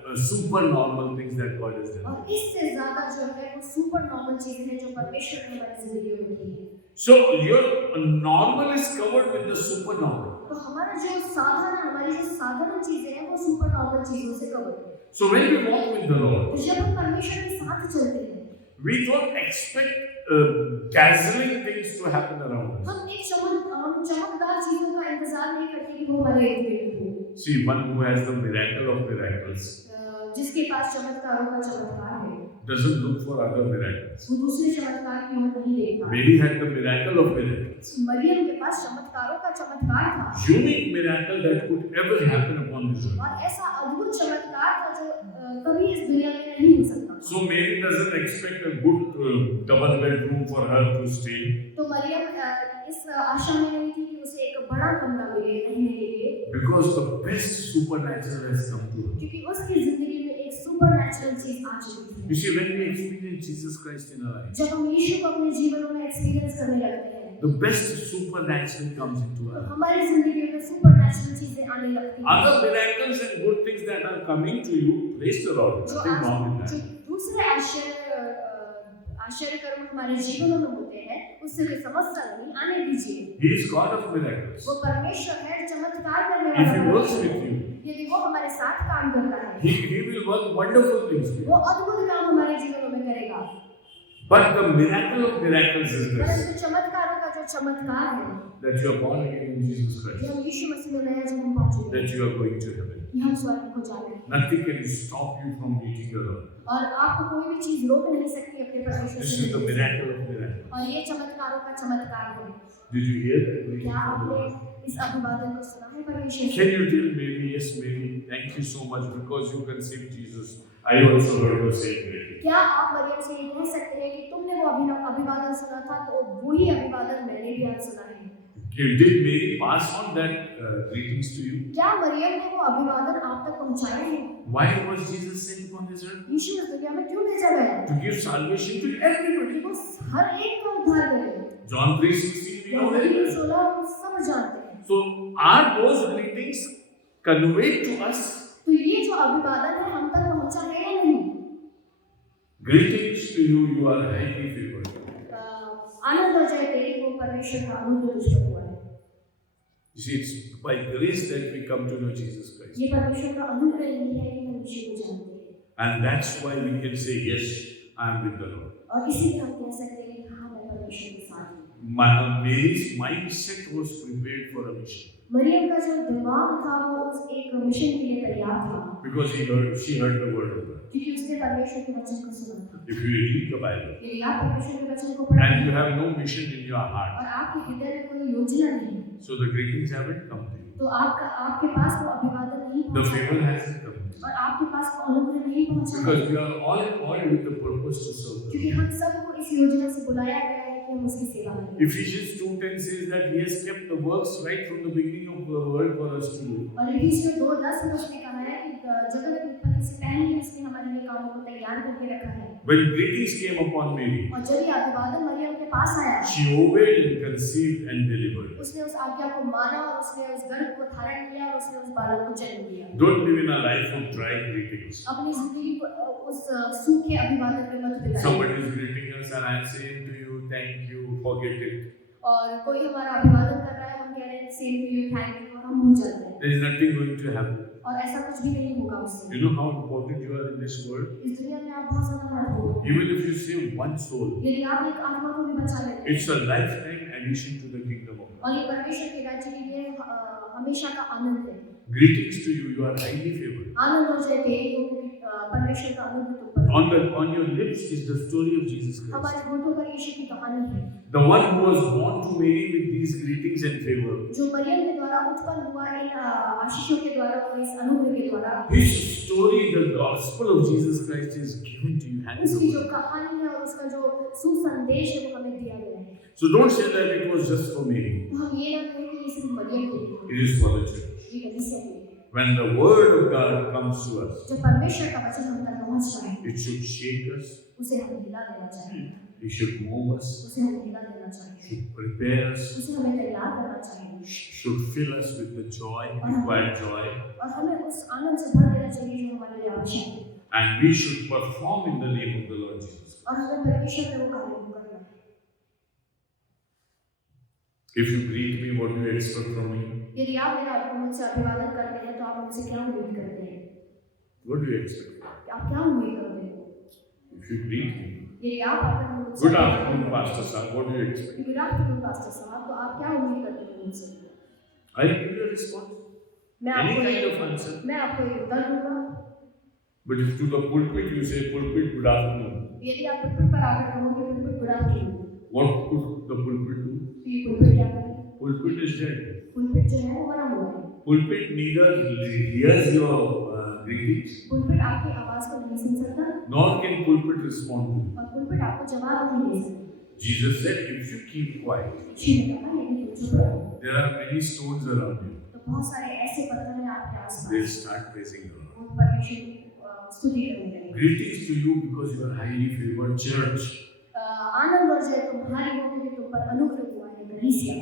the super normal things that God has done. और इससे ज्यादा जो है वो सुपर नॉर्मल चीजें हैं जो परमेश्वर ने हमारी जिंदगी में की है। So your normal is covered with the supernormal. तो हमारी जो साधारण चीजें हैं वो सुपर नॉर्मल चीजों से कवर है। So when we walk with the Lord, तो जब हम परमेश्वर के साथ चलते हैं, we don't expect dazzling things to happen around us. हम चमकदार चीजों का इंतजार नहीं करते कि वो हमारे इर्द गिर्द हो। See, one who has the miracle of miracles जिसके पास चमत्कारों का चमत्कार है, doesn't look for other miracles. वो दूसरे चमत्कार की ओर नहीं देखता। Mary had the miracle of miracles. Maryam के पास चमत्कारों का चमत्कार था Unique miracle that could ever happen upon this earth. और ऐसा अद्भुत चमत्कार था जो कभी इस दुनिया में नहीं हो सकता। So Mary doesn't expect a good double bedroom for her to stay. तो मरियम इस आशा में नहीं थी कि उसे एक बड़ा कमरा मिले रहने के लिए, Because the best supernatural has come to her. क्योंकि उसकी जिंदगी में एक सुपरनैचुरल चीज आ चुकी थी। You see, when we experience Jesus Christ in our lives, जब हम यीशु को अपने जीवन में एक्सपीरियंस करने लगते हैं, the best supernatural comes into our तो lives. हमारी जिंदगी में सुपरनैचुरल चीजें आने लगती हैं। Other miracles and good things that are coming to you, praise the Lord. जो Nothing wrong in जो that. दूसरे आश्चर्य कर्म हमारे जीवनों में होते हैं है, उससे कोई समस्या नहीं आने दीजिए। He is God of miracles. वो परमेश्वर है, चमत्कार करने If वाला He works परमेश्वर with है। you, यदि वो हमारे साथ काम करता है, He will work wonderful things with you. वो अद्भुत काम हमारे जीवनों में करेगा। But the miracle of miracles is this, परंतु चमत्कारों का जो चमत्कार है, that you are born again in Jesus कि Christ, हम यीशु मसीह में नया जन्म पा चुके हैं, that you are going to heaven. कि हम स्वर्ग को जा रहे हैं, Nothing can stop you from meeting your Lord. और आपको कोई भी चीज रोक नहीं सकती अपने परमेश्वर This से is the मिलने से। miracle of miracles. और ये चमत्कारों का चमत्कार है। Did you hear that? क्या आपने इस अभिवादन को सुना है परमेश्वर Can से? you tell Mary, yes, Mary, thank you so much because you conceived Jesus. I also heard the same Mary. क्या आप मरियम से ये कह सकते हैं कि तुमने वो अभिवादन सुना था, तो वही अभिवादन मैंने भी आज सुना है? Did Mary pass on that greetings to you? क्या मरियम ने वो अभिवादन आप तक पहुंचाया है? Why was Jesus sent upon this earth? यीशु इस दुनिया में क्यों भेजा गया? To give salvation to everybody. कि वो हर एक का उद्धार करे। John 3:16 we know very well. 16 हम सब जानते हैं। So are those greetings conveyed to us? तो ये जो अभिवादन है हम तक पहुंचा है या नहीं? Greetings to you, you are highly favored. आनंद हो जाए तेरी को परमेश्वर का अनुग्रह तुझ पर हुआ है। You see, it's by grace that we come to know Jesus Christ. ये परमेश्वर का अनुग्रह ही है कि हम यीशु को जानते हैं। And that's why we can say, yes, I am with the Lord. और इसीलिए हम कह सकते हैं कि हाँ मैं परमेश्वर के साथ हूँ। Mary's mindset was prepared for a mission. Maryam का जो दिमाग था वो उस एक मिशन के लिए तैयार था, Because she heard the word of God. क्योंकि उसने परमेश्वर के वचन को सुना था। If you read the Bible यदि आप परमेश्वर के वचन को पढ़ते and you हैं have no mission in your heart, और आपके हृदय में कोई योजना नहीं है, so the greetings haven't come to you. तो आपके पास वो अभिवादन नहीं The पहुंचा favor hasn't come to you. और आपके पास वो अनुग्रह नहीं पहुंचा, Because we are all called with the purpose to serve क्योंकि God. हम सबको इस योजना से बुलाया गया है कि हम उसकी सेवा करें। Ephesians 2:10 says that He has kept the works right from the beginning of the world for us to do. और इफिसियों 2:10 में उसने कहा है कि जगत की उत्पत्ति से पहले ही उसने हमारे लिए कामों को तैयार करके रखा है। When greetings came upon Mary, और जब ये अभिवादन मरियम के पास आया, she obeyed and conceived and delivered. उसने उस आज्ञा को माना और उसने उस गर्भ को धारण किया और उसने उस बालक को जन्म दिया। Don't live in a life of dry greetings. अपनी जिंदगी को उस सूखे अभिवादन में मत बिताइए। Somebody is greeting us and I am saying to you, thank you, forget it. और कोई हमारा अभिवादन कर रहा है, हम कह रहे हैं same to you, thank you, और हम भूल जाते हैं। There is nothing going to happen. और ऐसा कुछ भी नहीं होगा उससे। You know how important you are in this world? इस दुनिया में आप बहुत ज्यादा महत्वपूर्ण हैं। Even if you save one soul, यदि आप एक आत्मा को भी बचा लेते हैं, it's a lifetime addition to the kingdom of God. और ये परमेश्वर के राज्य के लिए हमेशा का आनंद है। Greetings to you, you are highly favored. आनंद हो जाए तेरी को, क्योंकि परमेश्वर का अनुग्रह तुम पर है। On your lips is the story of Jesus Christ. हमारे होठों पर यीशु की कहानी है, The one who was born to Mary with these greetings and favor. जो मरियम के द्वारा उत्पन्न हुआ इन आशीषों के द्वारा और इस अनुग्रह के द्वारा। His story, the gospel of Jesus Christ, is given to you. handed उसकी जो over. कहानी है और उसका जो सुसंदेश है वो हमें दिया गया है। So don't say that it was just for Mary. तो हम ये ना कहें कि ये सिर्फ मरियम के लिए, It is for the church. ये कलीसिया के लिए। When the word of God comes to us, जब परमेश्वर का वचन हम तक पहुंच रहा है, it should shake us, उसे हमें हिला देना चाहिए, it should move us, उसे हमें हिला देना it चाहिए, should prepare us, उसे हमें तैयार करना चाहिए, should fill us with the joy, required joy, और हमें उस आनंद से भर देना चाहिए जो हमारे लिए आवश्यक है, and we should perform in the name of the Lord Jesus. और हमें परमेश्वर में वो कार्य को करना है। If you greet me, what do you expect from me? यदि आप मुझसे अभिवादन करते हैं तो आप मुझसे क्या उम्मीद करते हैं? What do you expect? आप क्या उम्मीद करते हैं? If you greet me, यदि आप आकर मुझसे good afternoon, Pastor Saab, what do you expect? Good afternoon pastor साहब, तो आप क्या उम्मीद करते हैं मुझसे? I give you a response. मैं Any आपको kind of answer. मैं आपको एक उत्तर दूंगा। But if to the pulpit you say, pulpit, good afternoon, यदि आप पुलपिट पर आकर कहोगे pulpit good afternoon, what could the pulpit do? तो ये पुलपिट क्या करेगा? Pulpit is dead. पुलपिट जो है वो मरा हुआ है। Pulpit neither hears your greetings, pulpit आपकी आवाज को नहीं सुन सकता nor can pulpit respond to you. और पुलपिट आपको जवाब नहीं दे सकता। Jesus said, if you keep quiet, यीशु ने कहा यदि तुम चुप रहो, there are many stones around you. तो बहुत सारे ऐसे पत्थर हैं आपके They'll आसपास, start praising God. वो परमेश्वर की स्तुति करने लगेंगे। Greetings to you because you are highly favored church. आनंद हो जाए तुम्हारी हो, क्योंकि तुम पर अनुग्रह हुआ है कलीसिया।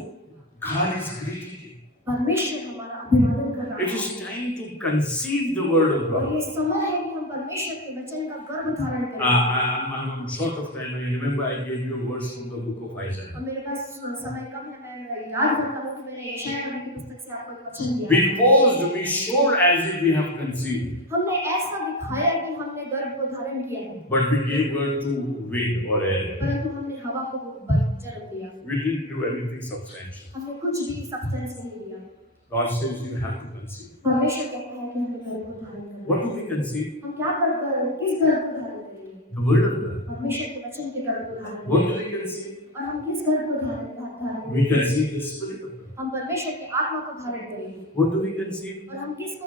God is greeting you. परमेश्वर हमारा अभिवादन कर रहा It है is time to conceive the word of और God. ये समय है कि हम परमेश्वर के वचन का गर्भ धारण करें। I'm short of time. I remember I gave you a verse from the book of Isaiah. और मेरे पास समय कम है, मैं याद करता हूँ कि मैंने यशायाह नबी की पुस्तक से आपको एक वचन दिया। We posed, we showed as if we have conceived, हमने ऐसा दिखाया कि हमने गर्भ को धारण किया है, but we gave birth to wind or air. परंतु हमने हवा को जन्म दिया। We didn't do anything substantial. हमने कुछ भी सब्सटेंस नहीं दिया। God says you have to conceive. परमेश्वर कहता है कि हमें गर्भ को धारण करना है। What do we conceive? हम क्या कर किस गर्भ को धारण करेंगे? The word of God. परमेश्वर के वचन के गर्भ को धारण What करेंगे। do we conceive? और हम किस गर्भ को धारण We करेंगे? conceive the Spirit of God. हम परमेश्वर की आत्मा को धारण करेंगे। What do we conceive? और हम किसको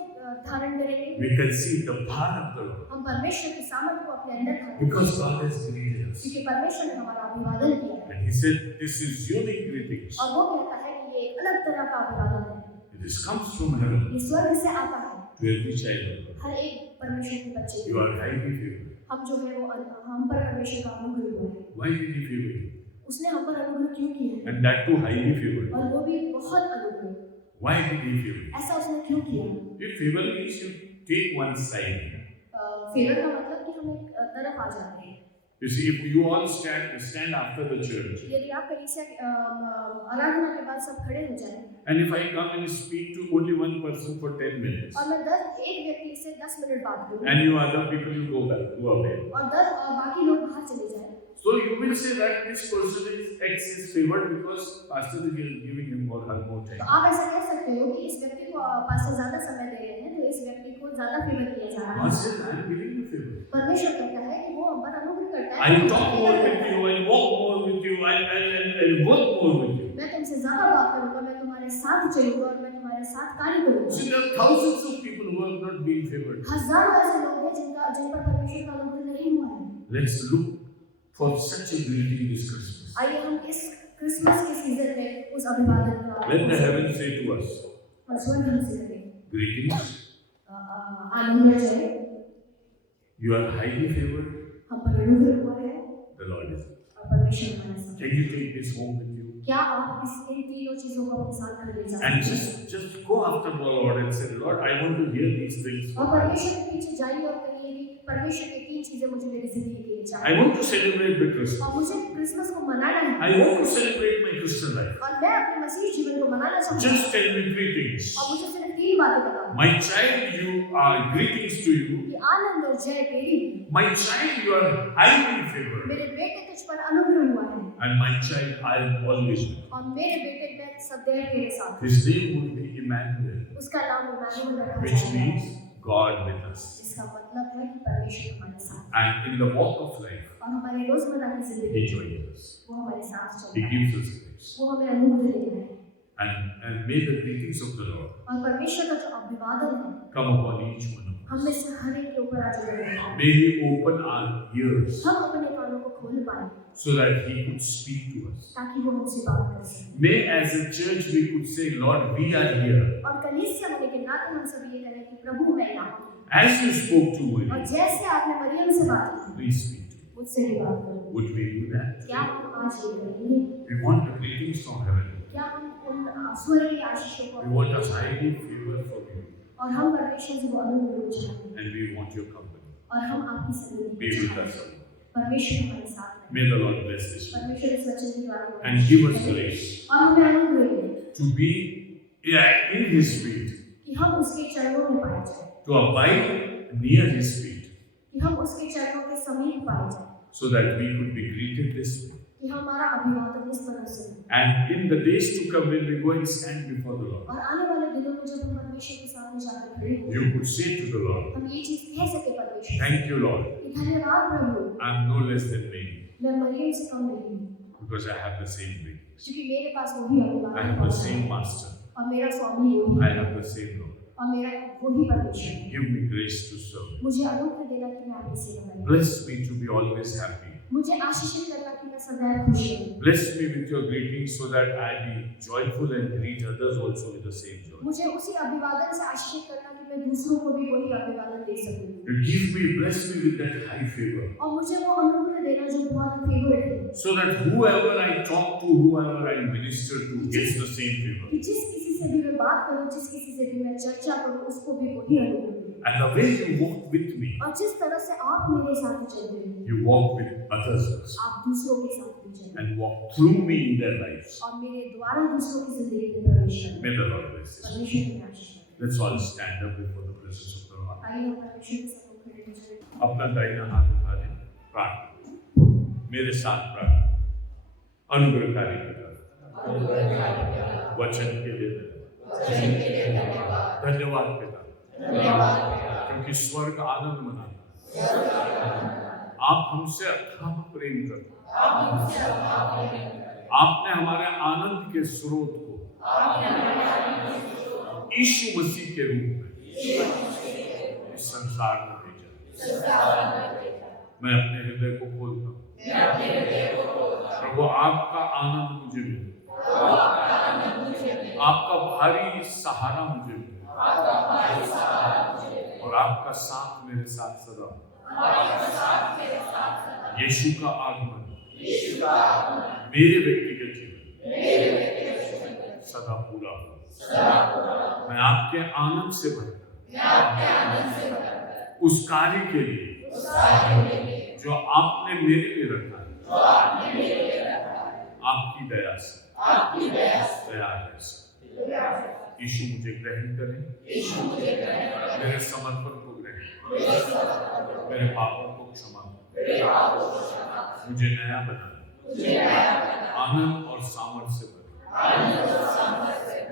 धारण करेंगे? We conceive the power of the Lord. हम परमेश्वर की सामर्थ को अपने अंदर धारण Because करेंगे। God has created us. क्योंकि परमेश्वर ने हमारा अभिवादन किया है। And He said, this is unique greetings. और वो कहता है कि ये एक अलग तरह का अभिवादन है। This comes from heaven ये स्वर्ग से आता है to every child of God. हर एक परमेश्वर के बच्चे You को। are highly favored. हम जो है वो हम पर परमेश्वर का अनुग्रह हुआ है। Why did He favor you? उसने हम पर अनुग्रह क्यों किया है? And that too highly favored. और वो भी बहुत अनुग्रह। Why did He favor you? ऐसा उसने क्यों किया? If favor means you take one side. Favour का मतलब कि हम एक तरफ आ जाते हैं। You see, if you all stand after the church, यदि आप कलीसिया आराधना के बाद सब खड़े हो जाएं and if I come and speak to only one person for 10 minutes, और मैं एक व्यक्ति से 10 मिनट बात करूं and you other people you go away, और बाकी लोग बाहर चले जाएं, so you will say that this person is favored because pastor is giving him or her more तो time. आप ऐसा कह सकते हो कि इस व्यक्ति को पास्टर ज्यादा समय दे रहे हैं तो इस व्यक्ति को ज्यादा फेवर किया जा रहा God है। says, I am giving you favor. परमेश्वर कहता है कि वो हम पर अनुग्रह करता I है। will talk more with you, I will walk more with you, I will work more with you. मैं तुमसे ज्यादा बात करूंगा, मैं तुम्हारे साथ चलूंगा और मैं तुम्हारे साथ कार्य करूंगा। See, there are thousands of people who have not been favored. हजारों ऐसे लोग हैं जिन पर परमेश्वर का अनुग्रह नहीं हुआ है। Let's look for such a greeting this Christmas. आइए हम इस क्रिसमस के सीजन में उस अभिवादन का Let the heavens say to us, और स्वर्ग हमसे करें। greetings, आनंद जय, you are highly favored, हम पर अनुग्रह हुआ है the Lord is. और परमेश्वर हमारे साथ। Can you take this home with you? क्या आप इन तीनों चीजों को अपने साथ कर ले जा And सकते हैं? just go after the Lord and say, Lord, I want to hear these things. और परमेश्वर के पीछे जाइए और कहिए कि परमेश्वर की तीन चीजें मुझे मेरी जिंदगी के लिए I चाहिए want to celebrate the Christmas. और मुझे क्रिसमस को मनाना है I want to celebrate my Christian life. और मैं अपने मसीह जीवन को मनाना चाहता हूँ Just tell me three things. और मुझे सिर्फ तीन बातें बताओ My child, you are greetings to you. कि आनंद और जय तेरी, My child, you are highly favored. मेरे बेटे तुझ पर अनुग्रह हुआ है And my child, I am always with you. और मेरे बेटे मैं सदैव तेरे साथ हूँ। His name would be Emmanuel, उसका नाम इम्मानुएल रखा which जाएगा means God with us. जिसका मतलब है कि परमेश्वर हमारे साथ है। And in the walk of life, और हमारे रोजमर्रा की He जिंदगी joins us. वो हमारे साथ He चलता है, gives us grace. वो हमें अनुग्रह देता है And may the greetings of the Lord और परमेश्वर का जो अभिवादन है come upon each one of us. हम में से हर एक के ऊपर आ जाएगा। May He open our ears हम अपने कानों को खोल पाए so that He could speak to us. ताकि वो हमसे बात कर सके May as a church we could say, Lord, we are here. और कलीसिया होने के नाते हम सभी ये कहें कि प्रभु मैं यहाँ हूँ As you spoke to और Mary, जैसे आपने मरियम से बात की please speak to me. मुझसे भी बात करो। Would we do that? क्या हम आज ये करेंगे? We want the greetings from heaven. क्या हम उन स्वर्गीय आशीषों को We want a highly favor from you. और हम परमेश्वर से वो अनुग्रह चाहते हैं And we want your company. और हम आपकी Be सन्निधि with चाहते us. हैं। परमेश्वर हमारे साथ है। May the Lord bless this परमेश्वर इस वचन के द्वारा हमें and give us grace और हमें अनुग्रह दे to be in His feet, कि हम उसके चरणों में पाए जाएं, to abide near His feet, कि हम उसके चरणों के समीप पाए जाएं, so that we could be greeted this way. कि हमारा अभिवादन इस तरह से हो। And in the days to come, when we go and stand before the Lord, और आने वाले दिनों में जब हम परमेश्वर के सामने जाकर खड़े हों, you could say to the Lord, हम ये चीज कह सके परमेश्वर thank you, Lord. कि धन्यवाद प्रभु, I am no less than Mary मैं मरियम से कम नहीं हूँ because I have the same greetings. क्योंकि मेरे पास वही I अभिवादन have the है same Master. और मेरा स्वामी वही I है have the same Lord. और मेरा वही परमेश्वर है। Give me grace to serve. मुझे अनुग्रह देना कि मैं आपकी सेवा करूं, Bless me to be always happy. मुझे आशीषित करना कि मैं सदैव खुश रहूं, Bless me with your greetings so that I be joyful and greet others also with the same joy. मुझे उसी अभिवादन से आशीषित करना कि मैं दूसरों को भी वही अभिवादन दे सकूं You give me, bless me with that high favor और मुझे वो अनुग्रह देना जो बहुत फेवरेट है so that whoever I talk to, whoever I minister to gets the same favor. कि जिस किसी से भी मैं बात करूं, जिस किसी से भी मैं चर्चा करूं, उसको भी वही अनुग्रह मिले। And the way you walk with me, और जिस तरह से आप मेरे साथ चलते हैं, you walk with others also, आप दूसरों के साथ भी चलें and walk through me in their lives. और मेरे द्वारा दूसरों की जिंदगी में प्रवेश करें। May the Lord bless you. परमेश्वर की आशीष करें। Let's all stand up before the presence of the Lord. आइए हम परमेश्वर के साथ खड़े हो जाएं। अपना दाहिना हाथ उठा लें, प्रार्थना मेरे साथ प्रार्थना। अनुग्रहकारी पिता, वचन के लिए धन्यवाद पिता, क्योंकि स्वर्ग आनंद मनाता, आप हमसे अथाह प्रेम करते, आपने हमारे आनंद के स्रोत को यीशु मसीह के रूप में इस संसार में भेजा। मैं अपने हृदय को खोलता हूँ, प्रभु आपका आनंद मुझे मिले, आपका भारी सहारा मुझे मिले, और आपका साथ मेरे साथ सदा हो। यीशु का आगमन मेरे व्यक्तिगत जीवन सदा पूरा हो। मैं आपके आनंद से भरता उस कार्य के लिए जो आपने मेरे लिए रखा है, आपकी दया से तैयार है। यीशु मुझे ग्रहण करें, मेरे समर्पण को ग्रहण, मेरे पापों को क्षमा करें, मुझे नया बना, आनंद और सामर्थ्य से भरें,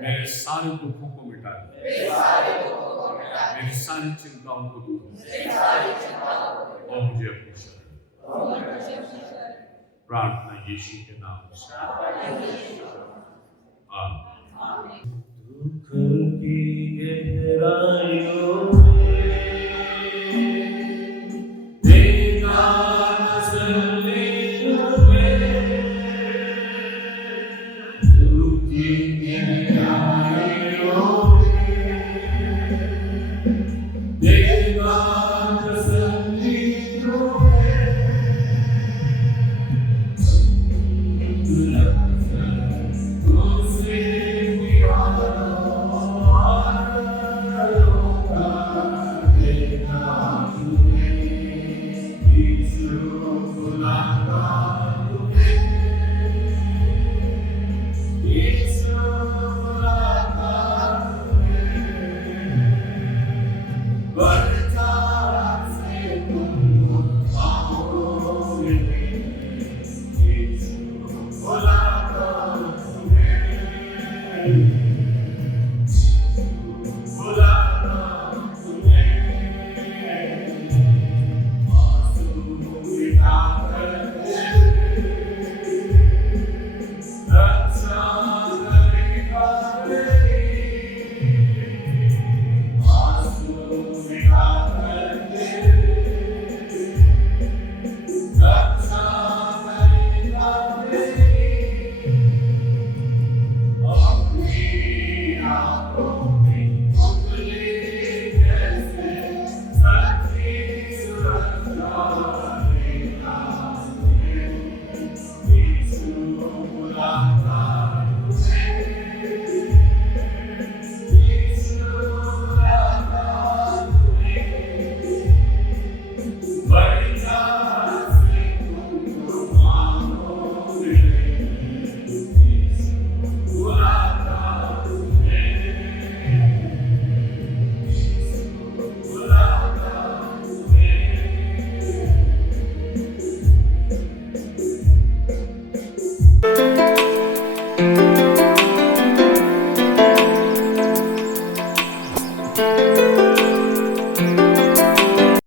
मेरे सारे दुखों को मिटा दें, मेरी सारी चिंताओं को दूर करें, और मुझे अपनी शरण प्रार्थना यीशु के नाम से।